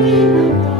Thank sure. you.